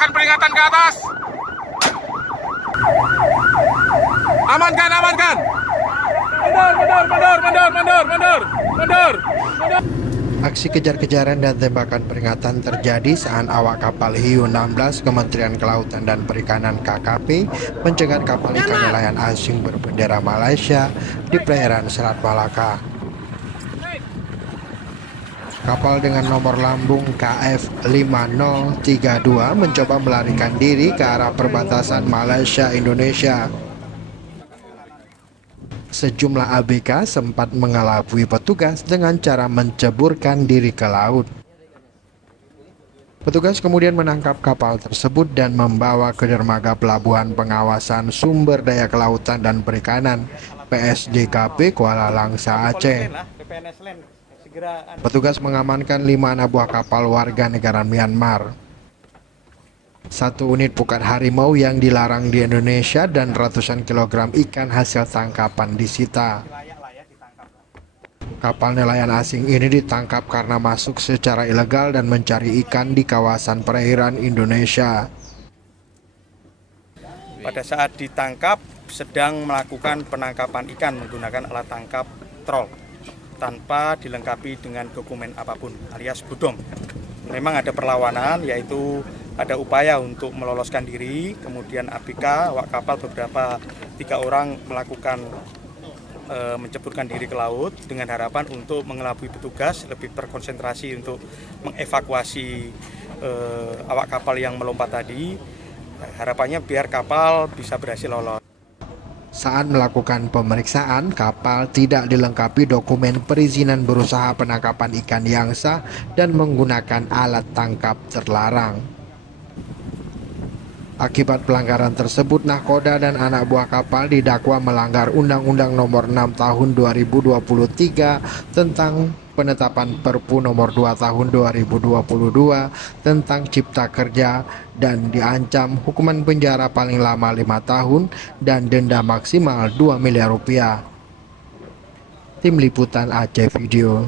Tembakan peringatan ke atas. Amankan, amankan. Mundur. Aksi kejar-kejaran dan tembakan peringatan terjadi saat awak kapal Hiu 16 Kementerian Kelautan dan Perikanan KKP mencegat kapal ikan nelayan asing berbendera Malaysia di perairan Selat Malaka. Kapal dengan nomor lambung KF 5032 mencoba melarikan diri ke arah perbatasan Malaysia-Indonesia. Sejumlah ABK sempat mengelabui petugas dengan cara menceburkan diri ke laut. Petugas kemudian menangkap kapal tersebut dan membawa ke dermaga Pelabuhan Pengawasan Sumber Daya Kelautan dan Perikanan PSDKP Kuala Langsa, Aceh. Petugas mengamankan 5 anak buah kapal warga negara Myanmar, 1 unit pukat harimau yang dilarang di Indonesia, dan ratusan kilogram ikan hasil tangkapan disita. Kapal nelayan asing ini ditangkap karena masuk secara ilegal dan mencari ikan di kawasan perairan Indonesia. Pada saat ditangkap sedang melakukan penangkapan ikan menggunakan alat tangkap trol tanpa dilengkapi dengan dokumen apapun alias bodong. Memang ada perlawanan, yaitu ada upaya untuk meloloskan diri, kemudian ABK awak kapal beberapa 3 orang melakukan menceburkan diri ke laut dengan harapan untuk mengelabui petugas, lebih terkonsentrasi untuk mengevakuasi awak kapal yang melompat tadi. Harapannya biar kapal bisa berhasil lolos. Saat melakukan pemeriksaan, kapal tidak dilengkapi dokumen perizinan berusaha penangkapan ikan yang sah dan menggunakan alat tangkap terlarang. Akibat pelanggaran tersebut, nahkoda dan anak buah kapal didakwa melanggar Undang-Undang Nomor 6 Tahun 2023 tentang penetapan Perpu Nomor 2 Tahun 2022 tentang Cipta Kerja dan diancam hukuman penjara paling lama 5 tahun dan denda maksimal 2 miliar rupiah. Tim Liputan Aceh Video.